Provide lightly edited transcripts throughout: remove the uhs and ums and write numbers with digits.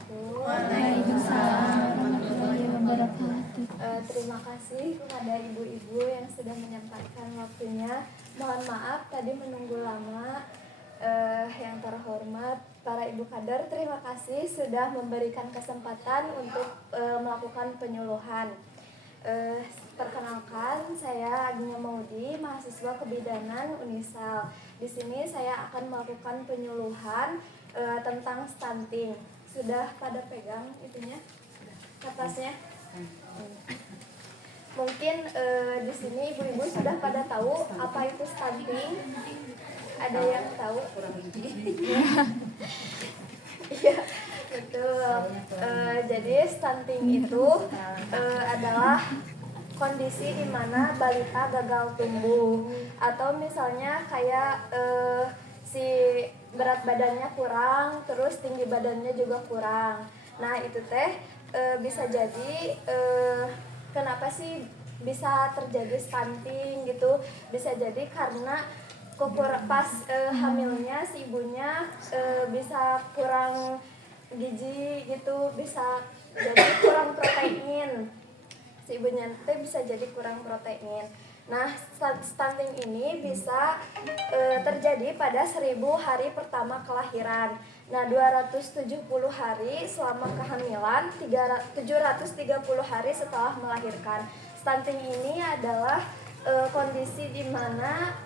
wabarakatuh. Waalaikumsalam warahmatullahi wabarakatuh. Terima kasih kepada ibu-ibu yang sudah menyempatkan waktunya. Mohon maaf tadi menunggu lama. Yang terhormat para ibu kader, terima kasih sudah memberikan kesempatan untuk melakukan penyuluhan. Perkenalkan, saya Agnia Maudi, mahasiswa kebidanan Unisal. Di sini saya akan melakukan penyuluhan tentang stunting. Sudah pada pegang itunya, kertasnya? Mungkin di sini ibu-ibu sudah pada tahu apa itu stunting. Ada yang tahu? Iya, betul. Jadi stunting itu adalah kondisi di mana balita gagal tumbuh, atau misalnya kayak si berat badannya kurang, terus tinggi badannya juga kurang. Nah itu teh bisa jadi kenapa sih bisa terjadi stunting gitu? Bisa jadi karena pas hamilnya si ibunya bisa kurang gizi gitu, bisa jadi kurang protein. Si ibunya teh bisa jadi kurang protein. Nah, stunting ini bisa terjadi pada 1000 hari pertama kelahiran. Nah, 270 hari selama kehamilan, 730 hari setelah melahirkan. Stunting ini adalah kondisi di mana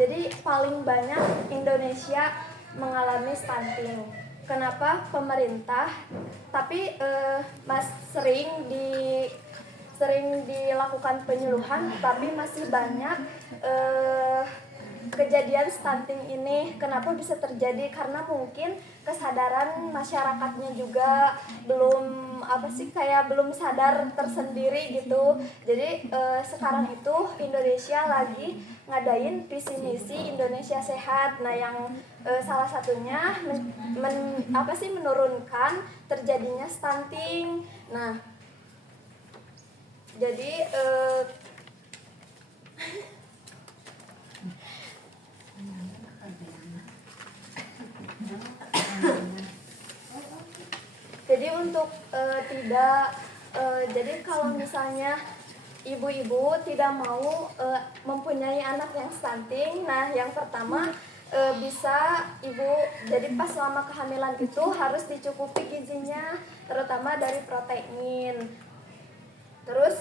jadi paling banyak Indonesia mengalami stunting. Kenapa pemerintah? Tapi sering dilakukan penyuluhan, tapi masih banyak kejadian stunting ini. Kenapa bisa terjadi? Karena mungkin kesadaran masyarakatnya juga belum sadar tersendiri gitu. Jadi sekarang itu Indonesia lagi ngadain visi misi Indonesia Sehat. Nah yang salah satunya menurunkan terjadinya stunting. Nah jadi jadi untuk jadi kalau misalnya ibu-ibu tidak mau mempunyai anak yang stunting, nah yang pertama bisa ibu jadi pas selama kehamilan itu harus dicukupi gizinya, terutama dari protein. Terus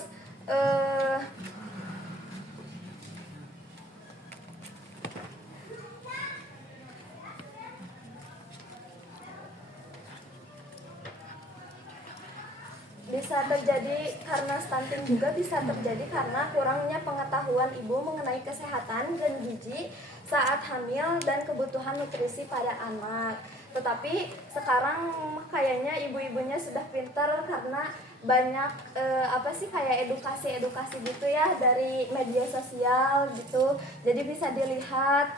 bisa terjadi karena stunting, juga bisa terjadi karena kurangnya pengetahuan ibu mengenai kesehatan dan gizi saat hamil dan kebutuhan nutrisi pada anak. Tetapi sekarang kayaknya ibu-ibunya sudah pintar karena banyak kayak edukasi gitu ya dari media sosial gitu. Jadi bisa dilihat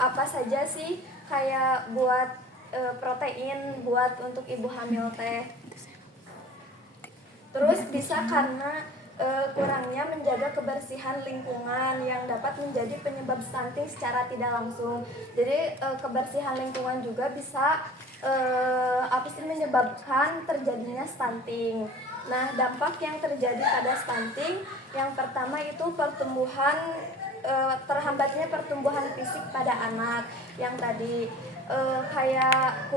apa saja sih kayak buat protein buat untuk ibu hamil teh. Terus bisa karena kurangnya menjaga kebersihan lingkungan yang dapat menjadi penyebab stunting secara tidak langsung. Jadi kebersihan lingkungan juga bisa menyebabkan terjadinya stunting. Nah, dampak yang terjadi pada stunting yang pertama itu terhambatnya pertumbuhan fisik pada anak. Yang tadi kayak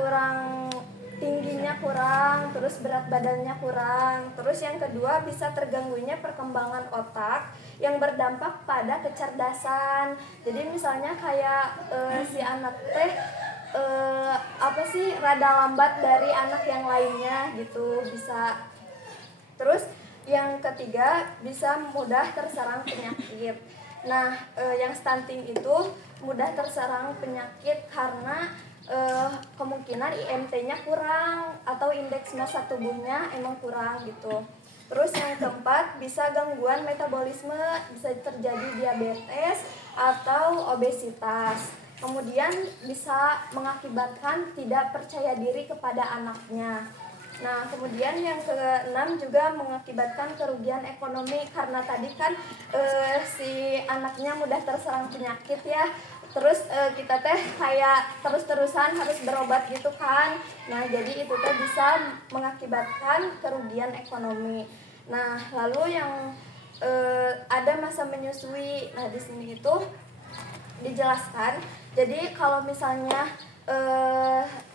tingginya kurang, terus berat badannya kurang. Terus yang kedua bisa terganggunya perkembangan otak yang berdampak pada kecerdasan. Jadi misalnya kayak si anak teh rada lambat dari anak yang lainnya gitu bisa. Terus yang ketiga bisa mudah terserang penyakit. Nah, yang stunting itu mudah terserang penyakit karena kemungkinan IMT-nya kurang atau indeks massa tubuhnya emang kurang gitu. Terus yang keempat bisa gangguan metabolisme, bisa terjadi diabetes atau obesitas. Kemudian bisa mengakibatkan tidak percaya diri kepada anaknya. Nah, kemudian yang keenam juga mengakibatkan kerugian ekonomi karena tadi kan si anaknya mudah terserang penyakit ya. terus kita teh kayak terus-terusan harus berobat gitu kan. Nah jadi itu teh bisa mengakibatkan kerugian ekonomi. Nah lalu yang ada masa menyusui. Nah di sini itu dijelaskan. Jadi kalau misalnya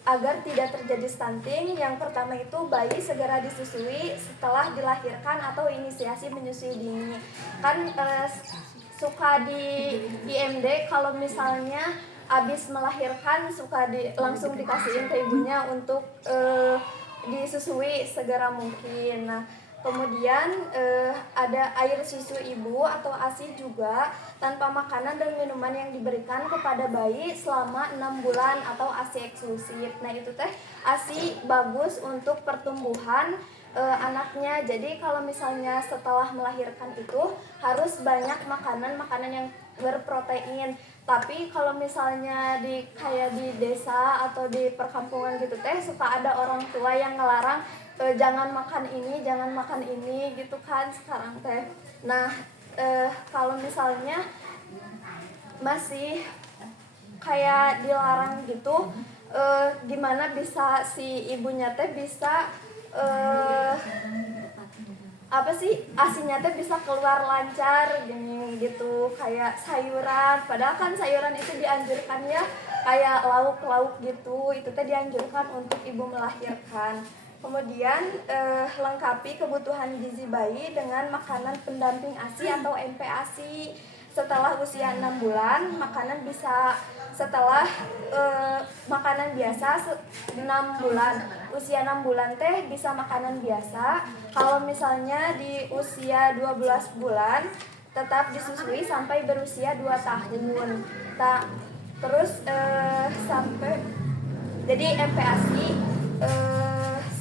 agar tidak terjadi stunting, yang pertama itu bayi segera disusui setelah dilahirkan atau inisiasi menyusui dini. Kan suka di IMD kalau misalnya habis melahirkan suka langsung dikasihin ke ibunya untuk disusui segera mungkin. Nah kemudian ada air susu ibu atau ASI juga tanpa makanan dan minuman yang diberikan kepada bayi selama 6 bulan atau ASI eksklusif. Nah itu teh ASI bagus untuk pertumbuhan anaknya. Jadi kalau misalnya setelah melahirkan itu harus banyak makanan yang berprotein. Tapi kalau misalnya kayak di desa atau di perkampungan gitu teh suka ada orang tua yang ngelarang jangan makan ini gitu kan sekarang teh. Nah kalau misalnya masih kayak dilarang gitu, gimana bisa si ibunya teh bisa asinya teh bisa keluar lancar gini gitu, kayak sayuran. Padahal kan sayuran itu dianjurkan ya kayak lauk-lauk gitu, itu teh dianjurkan untuk ibu melahirkan. Kemudian lengkapi kebutuhan gizi bayi dengan makanan pendamping ASI atau MPASI. Setelah usia 6 bulan, makanan bisa setelah makanan biasa 6 bulan. Usia 6 bulan teh bisa makanan biasa. Kalau misalnya di usia 12 bulan tetap disusui sampai berusia 2 tahun. Terus sampai jadi MPASI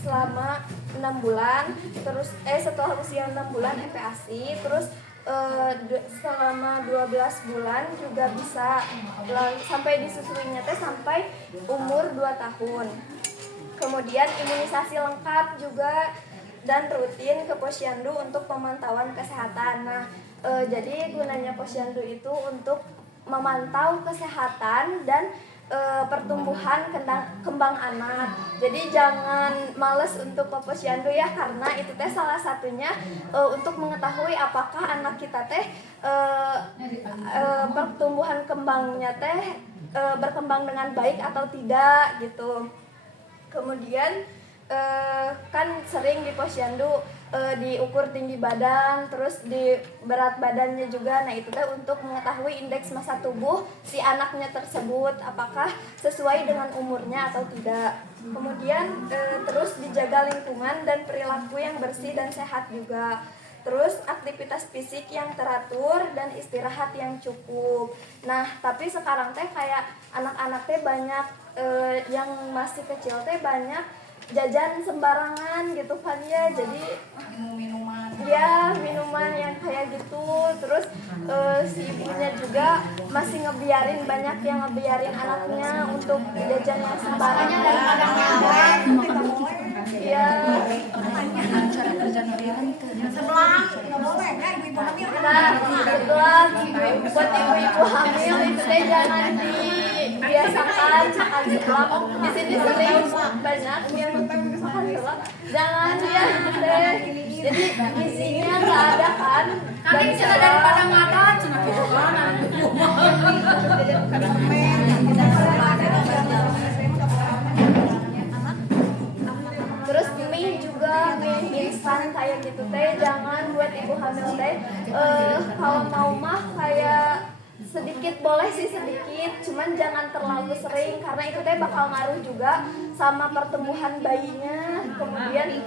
selama 6 bulan, terus setelah usia 6 bulan MPASI, terus selama 12 bulan juga bisa sampai disusuinya teh sampai umur 2 tahun. Kemudian imunisasi lengkap juga dan rutin ke posyandu untuk pemantauan kesehatan. Nah, jadi gunanya posyandu itu untuk memantau kesehatan dan pertumbuhan kembang anak. Jadi jangan males untuk ke posyandu ya, karena itu teh salah satunya untuk mengetahui apakah anak kita teh pertumbuhan kembangnya teh berkembang dengan baik atau tidak gitu. Kemudian kan sering di posyandu diukur tinggi badan, terus di berat badannya juga. Nah itu teh untuk mengetahui indeks massa tubuh si anaknya tersebut apakah sesuai dengan umurnya atau tidak. Kemudian terus dijaga lingkungan dan perilaku yang bersih dan sehat juga. Terus aktivitas fisik yang teratur dan istirahat yang cukup. Nah tapi sekarang teh kayak anak-anak teh banyak yang masih kecil teh banyak jajan sembarangan gitu kan ya, jadi minuman yang kayak gitu. Terus si ibunya juga masih banyak yang ngebiarin anaknya untuk jajan yang sembarangan dan kadang-kadang iya sebelah buat ibu-ibu hamil itu deh jangan dibiasakan makan seblak. Di sini sering banyak yang makan seblak, jangan ya deh. Jadi gizinya nggak ada kan? Karena ini sudah daripada nggak ada, cina gitu kan? Terus mie juga, mie instan kayak gitu teh jangan buat ibu hamil teh. Kalau mau mah kayak sedikit boleh sih sedikit, cuman jangan terlalu sering karena itu teh bakal ngaruh juga sama pertumbuhan bayinya. Kemudian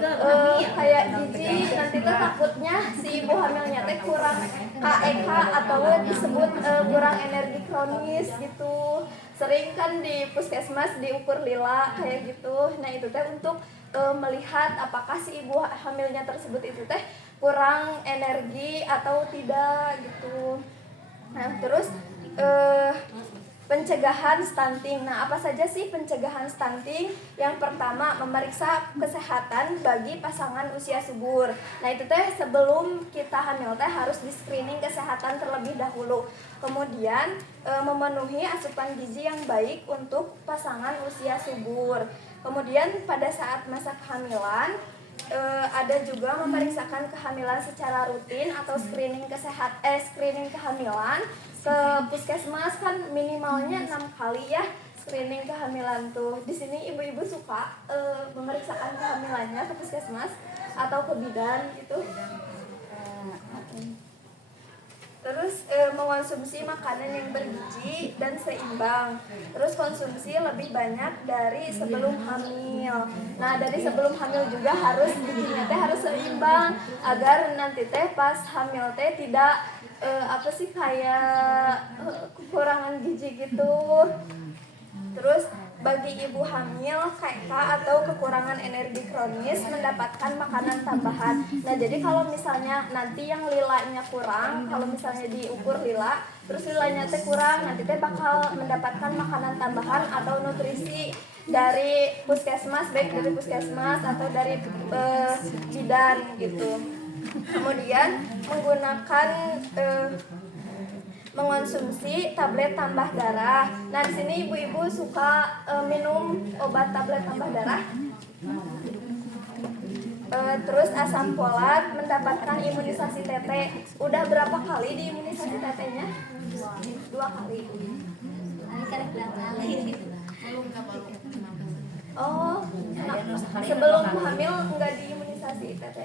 kayak gizi nanti tuh takutnya si ibu hamilnya teh kurang KEK atau disebut kurang energi kronis gitu. Sering kan di puskesmas diukur lila kayak gitu. Nah itu teh untuk melihat apakah si ibu hamilnya tersebut itu teh kurang energi atau tidak gitu. Nah terus pencegahan stunting. Nah, apa saja sih pencegahan stunting? Yang pertama, memeriksa kesehatan bagi pasangan usia subur. Nah, itu teh sebelum kita hamil teh harus di screening kesehatan terlebih dahulu. Kemudian memenuhi asupan gizi yang baik untuk pasangan usia subur. Kemudian pada saat masa kehamilan ada juga memeriksakan kehamilan secara rutin atau screening screening kehamilan ke puskesmas, kan minimalnya 6 kali ya screening kehamilan tuh. Di sini ibu-ibu suka memeriksakan kehamilannya ke puskesmas atau ke bidan gitu. Terus mengonsumsi makanan yang bergizi dan seimbang. Terus konsumsi lebih banyak dari sebelum hamil. Nah, dari sebelum hamil juga harus gizinya teh harus seimbang agar nanti teh pas hamil teh tidak kayak kekurangan gizi gitu. Terus bagi ibu hamil, KK atau kekurangan energi kronis mendapatkan makanan tambahan. Nah, jadi kalau misalnya nanti yang lilanya kurang, kalau misalnya diukur lila, terus lilanya teh kurang, nanti teh bakal mendapatkan makanan tambahan atau nutrisi dari puskesmas, baik dari puskesmas atau dari bidan gitu. Kemudian menggunakan mengonsumsi tablet tambah darah. Nah, di sini ibu-ibu suka minum obat tablet tambah darah. Terus asam folat, mendapatkan imunisasi TT. Udah berapa kali diimunisasi TT-nya? 2 kali. Oh, nah, sebelum hamil enggak diimunisasi TT.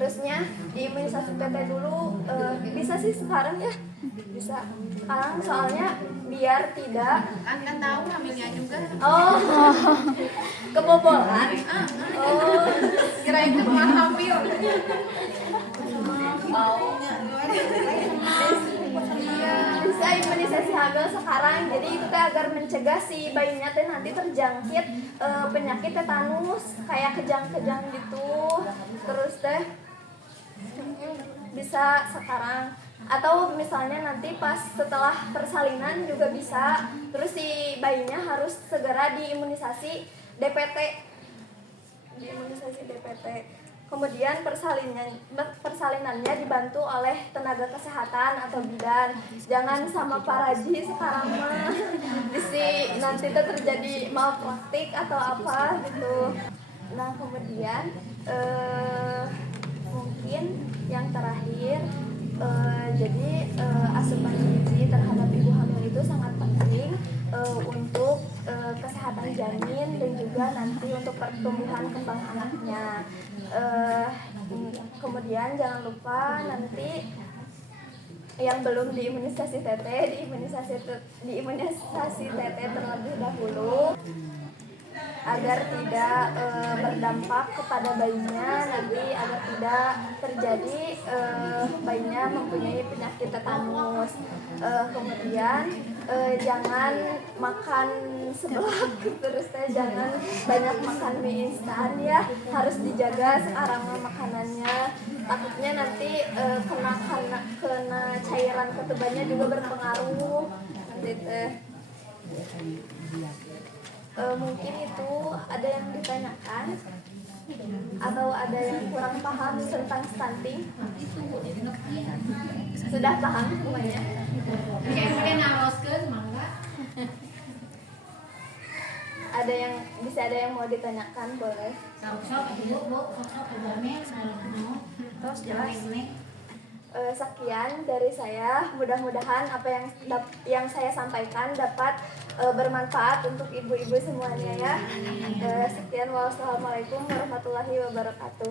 Terusnya diimunisasi TT dulu, bisa sih sekarang ya, bisa sekarang soalnya biar tidak kan tahu hamilnya juga. oh kebobolan. Oh, Kirain ke rumah hamil. Bisa imunisasi hamil sekarang, jadi itu teh agar mencegah si bayinya teh nanti terjangkit penyakit tetanus kayak kejang-kejang gitu. Terus teh bisa sekarang, atau misalnya nanti pas setelah persalinan juga bisa. Terus si bayinya harus segera diimunisasi DPT. Kemudian persalinannya dibantu oleh tenaga kesehatan atau bidan. Jangan sama Pak Raji sekarang mah nanti terjadi malpraktik atau apa gitu. Nah, kemudian mungkin yang terakhir, jadi asupan gizi terhadap ibu hamil itu sangat penting untuk kesehatan janin dan juga nanti untuk pertumbuhan kembang anaknya. Kemudian jangan lupa nanti yang belum diimunisasi TT, diimunisasi TT terlebih dahulu agar tidak berdampak kepada bayinya nanti, agar tidak terjadi bayinya mempunyai penyakit tetanus. Kemudian jangan makan seblak terus jangan banyak makan mie instan ya, harus dijaga sekarang makanannya, takutnya nanti kena cairan ketubannya juga berpengaruh nanti teh. Mungkin itu ada yang ditanyakan atau ada yang kurang paham tentang stunting? Sudah paham semuanya? Kayak naroskeun mangga. Ada yang mau ditanyakan, boleh. Terus jelas. Sekian dari saya, mudah-mudahan apa yang saya sampaikan dapat bermanfaat untuk ibu-ibu semuanya ya. Sekian, wassalamualaikum warahmatullahi wabarakatuh.